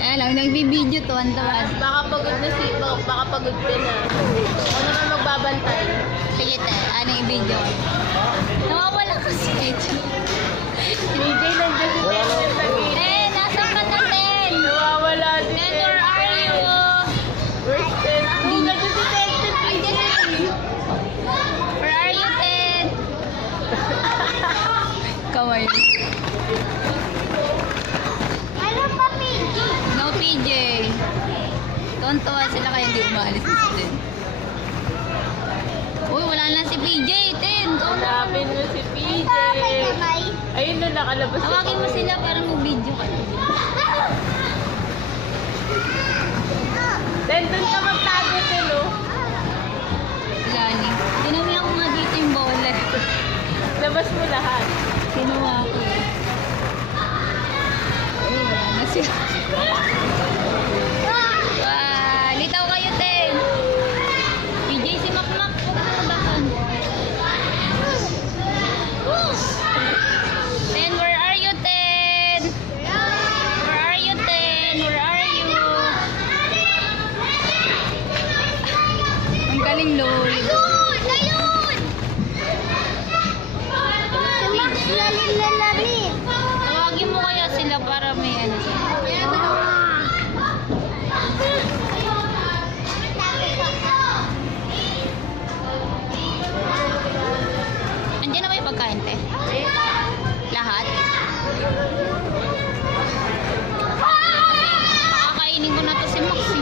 Ayan lang, nagbibideo to, ang tawas. Baka pagod na si baka pagod ka na. Ako naman magbabantay. Sige te, ano yung video? Nawawala kasi ito. DJ nandiyan si Ten sa gilid. Eh, nasa ka na Ten? Nawawala si Ten, Ten. where are you? Where's Ten? Nandiyan si Ten. Andiyan na Ten. Where are you, Ten? Kamay. Ano pa, PJ? No, PJ. Tontuwa sila kaya hindi umalis si Ten. Uy, wala na si PJ, Ten. Hanapin mo si PJ. Ito, may kamay. Ayun na, nakalabas na. Tawagin mo sila para mag-video ka. Ten, doon ka magtago, Ten, oh. Lani. Tinawin ko nga dito yung bola. Labas mo lahat. Kinuha ko eh. Ay, wala na siya. Litaw kayo, Ten. PJ, si Makmak. Huwag mo nabakan. Ten, where are you, Ten? Where are you, Ten? Where are you? Ang galing, Lord. Ayun! Ayun! Lalim. Tawagin mo kaya sila para may ano sila. Andiyan na ba yung pagkain, te? Lahat? Makakainin ko na to si Maxi.